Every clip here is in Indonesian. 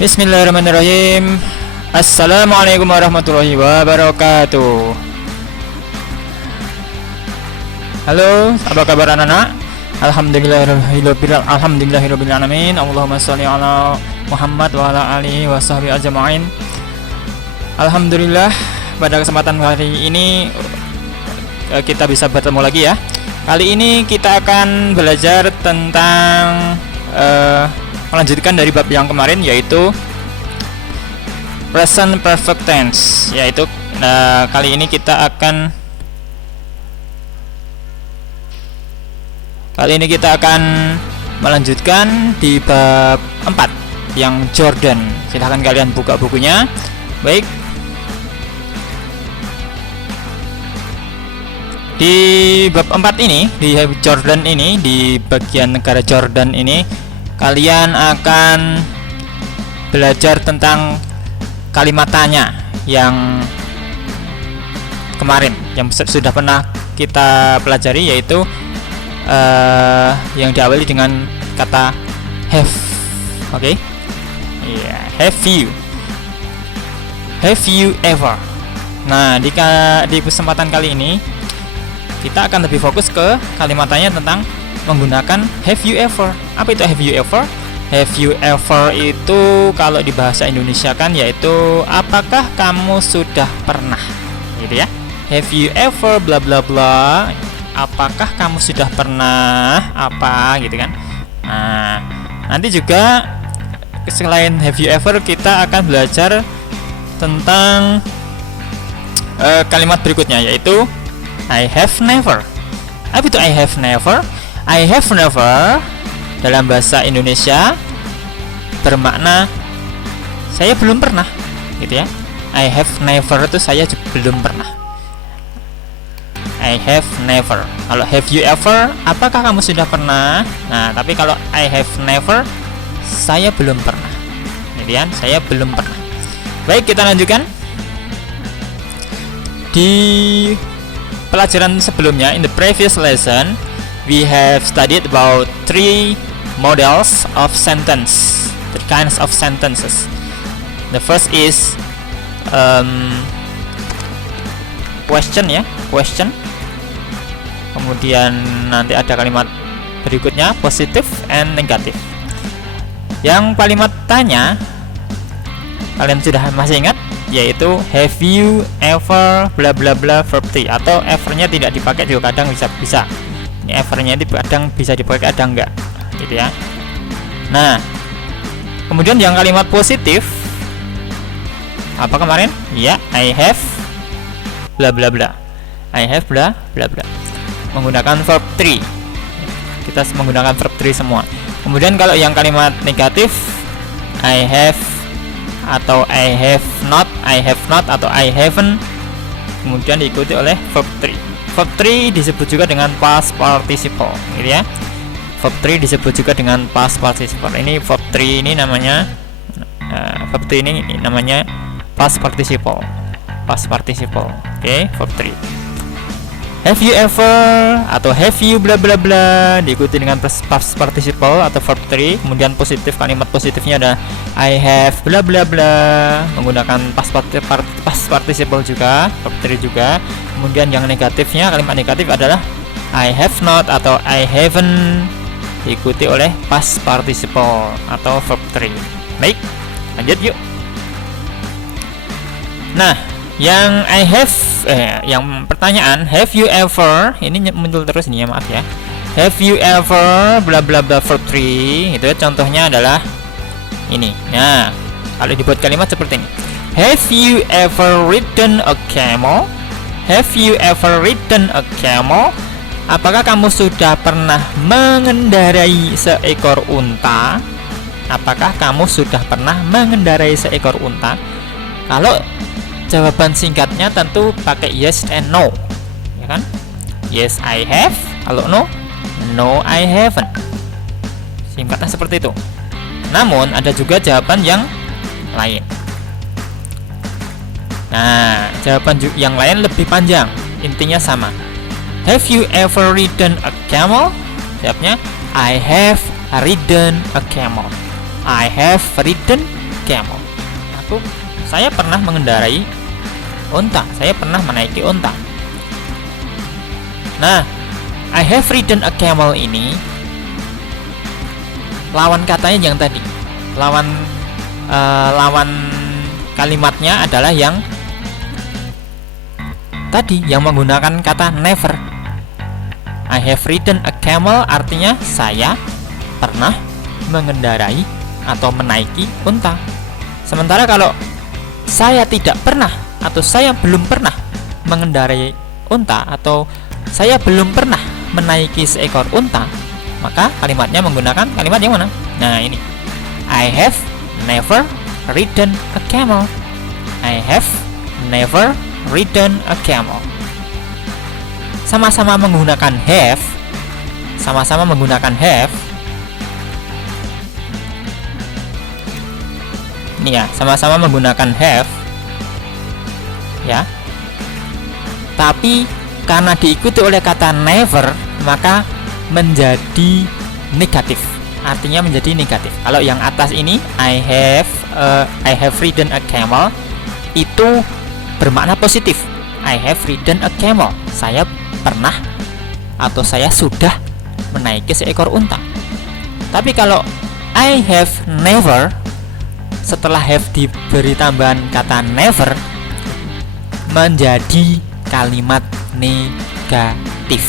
Bismillahirrahmanirrahim. Assalamualaikum warahmatullahi wabarakatuh. Halo, apa kabar anak-anak? Alhamdulillahirabbil alamin. Allahumma shalli ala Muhammad wa ala alihi washabbihi ajmain. Alhamdulillah, pada kesempatan hari ini kita bisa bertemu lagi ya. Kali ini kita akan belajar tentang melanjutkan dari bab yang kemarin, yaitu present perfect tense. Yaitu kali ini kita akan melanjutkan di bab 4 yang Jordan. Silahkan kalian buka bukunya. Baik, di bab 4 ini, di Jordan ini, di bagian negara Jordan ini, kalian akan belajar tentang kalimat tanya yang kemarin, yang sudah pernah kita pelajari, yaitu yang diawali dengan kata have. Oke? Yeah, have you ever. Nah, di kesempatan kali ini kita akan lebih fokus ke kalimat tanya tentang menggunakan have you ever. Apa itu have you ever? Have you ever itu kalau di bahasa Indonesia kan yaitu apakah kamu sudah pernah, gitu ya. Have you ever bla bla bla. Apakah kamu sudah pernah apa, gitu kan. Nah, nanti juga selain have you ever kita akan belajar tentang kalimat berikutnya, yaitu I have never. Apa itu I have never? I have never dalam bahasa Indonesia bermakna saya belum pernah, gitu ya. I have never itu saya belum pernah. I have never. Kalau have you ever, apakah kamu sudah pernah? Nah, tapi kalau I have never, saya belum pernah. Kemudian saya belum pernah. Baik, kita lanjutkan. Di pelajaran sebelumnya, in the previous lesson, we have studied about three models of sentence, three kinds of sentences. The first is question, ya, question. Kemudian nanti ada kalimat berikutnya positive and negative. Yang kalimat tanya kalian sudah masih ingat, yaitu have you ever bla bla bla verb 3, atau ever-nya tidak dipakai juga kadang bisa. Ini ever-nya itu kadang bisa dipakai, kadang enggak, gitu ya. Nah, kemudian yang kalimat positif apa kemarin? Ya, I have bla bla bla. I have bla bla bla. Menggunakan verb 3. Kita menggunakan verb 3 semua. Kemudian kalau yang kalimat negatif, I have atau I have not atau I haven't, kemudian diikuti oleh verb 3. Verb 3 disebut juga dengan past participle, gitu ya. Verb 3 disebut juga dengan past participle. Ini verb 3 ini namanya past participle. Past participle. Oke, verb 3. Have you ever atau have you bla bla bla diikuti dengan past participle atau verb 3. Kemudian positif, kalimat positifnya ada I have bla bla bla menggunakan past participle juga, verb 3 juga. Kemudian yang negatifnya, kalimat negatif adalah I have not atau I haven't diikuti oleh past participle atau verb 3. Baik, lanjut yuk. Nah, yang I have yang pertanyaan have you ever ini muncul terus ini ya, maaf ya. Have you ever bla bla bla verb 3 itu contohnya adalah ini. Nah, kalau dibuat kalimat seperti ini. Have you ever ridden a camel? Have you ever ridden a camel? Apakah kamu sudah pernah mengendarai seekor unta? Apakah kamu sudah pernah mengendarai seekor unta? Kalau jawaban singkatnya tentu pakai yes and no, ya kan? Yes I have. Kalau no, no I haven't. Singkatnya seperti itu. Namun ada juga jawaban yang lain. Nah, jawaban yang lain lebih panjang, intinya sama. Have you ever ridden a camel? Jawabnya I have ridden a camel. I have ridden camel. Saya pernah mengendarai unta. Saya pernah menaiki unta. Nah, I have ridden a camel ini lawan katanya yang tadi. Lawan kalimatnya adalah yang tadi, yang menggunakan kata never. I have ridden a camel artinya saya pernah mengendarai atau menaiki unta. Sementara kalau saya tidak pernah atau saya belum pernah mengendarai unta atau saya belum pernah menaiki seekor unta, maka kalimatnya menggunakan kalimat yang mana? Nah, ini. I have never ridden a camel. I have never ridden a camel. Sama-sama menggunakan have. Sama-sama menggunakan have. Ini ya, sama-sama menggunakan have. Ya. Tapi karena diikuti oleh kata never, maka menjadi negatif. Artinya menjadi negatif. Kalau yang atas ini I have ridden a camel, itu bermakna positif. I have ridden a camel. Saya pernah atau saya sudah menaiki seekor unta. Tapi kalau I have never, setelah have diberi tambahan kata never, menjadi kalimat negatif.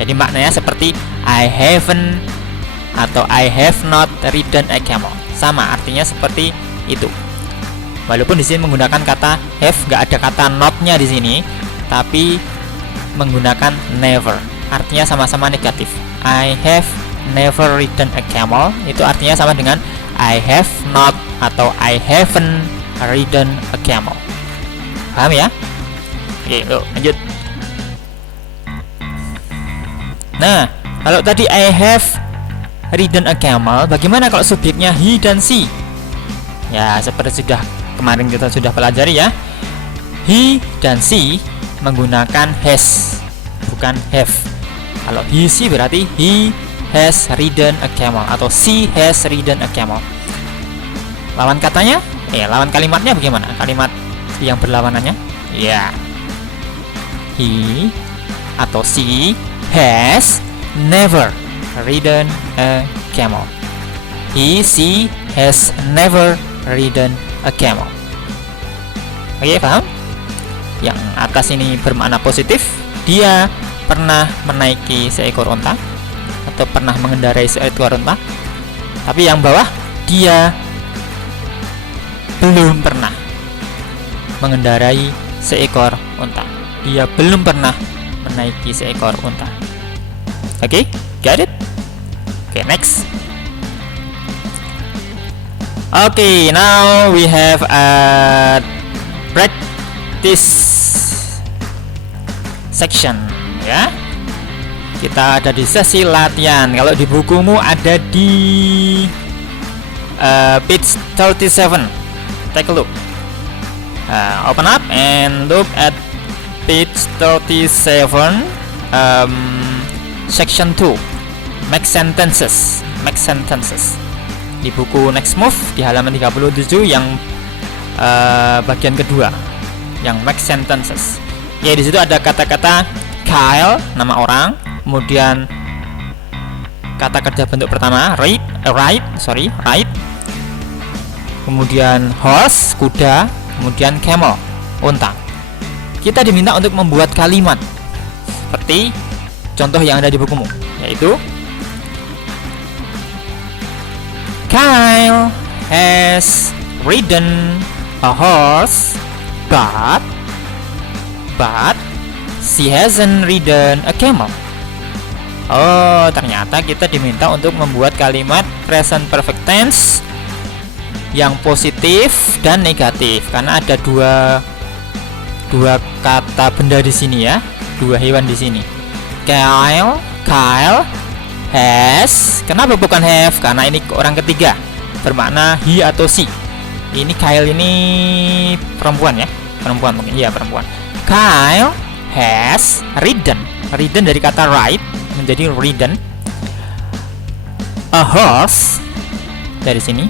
Jadi maknanya seperti I haven't atau I have not ridden a camel. Sama, artinya seperti itu. Walaupun di sini menggunakan kata have, nggak ada kata not-nya di sini, tapi menggunakan never. Artinya sama-sama negatif. I have never ridden a camel itu artinya sama dengan I have not atau I haven't ridden a camel. Paham ya? Oke, yuk lanjut. Nah, kalau tadi I have ridden a camel, bagaimana kalau subjeknya he dan she? Ya, seperti kemarin kita sudah pelajari ya. He dan she menggunakan has, bukan have. Kalau he she berarti he has ridden a camel atau she has ridden a camel. Lawan katanya? Lawan kalimatnya bagaimana? Kalimat yang berlawanannya? Ya. He atau she has never ridden a camel. He, she has never ridden a camel. Oke, paham? Yang atas ini bermakna positif, dia pernah menaiki seekor unta atau pernah mengendarai seekor unta. Tapi yang bawah, dia belum pernah mengendarai seekor unta. Dia belum pernah menaiki seekor unta. Oke, got it? Oke, next. Okay, now we have a practice section ya. Kita ada di sesi latihan. Kalau di bukumu ada di page 37. Take a look. Open up and look at page 37, section 2. Make sentences. Di buku Next Move di halaman 37 yang bagian kedua, yang make sentences. Ya, di situ ada kata-kata Kyle, nama orang, kemudian kata kerja bentuk pertama right, kemudian horse, kuda, kemudian camel, unta. Kita diminta untuk membuat kalimat seperti contoh yang ada di bukumu, yaitu Kyle has ridden a horse, but she hasn't ridden a camel. Oh, ternyata kita diminta untuk membuat kalimat present perfect tense yang positif dan negatif, karena ada dua kata benda di sini ya, dua hewan di sini. Kyle has, kenapa bukan have? Karena ini orang ketiga, bermakna he atau she. Ini Kyle ini perempuan ya, perempuan mungkin, ya perempuan. Kyle has ridden dari kata ride menjadi ridden a horse dari sini,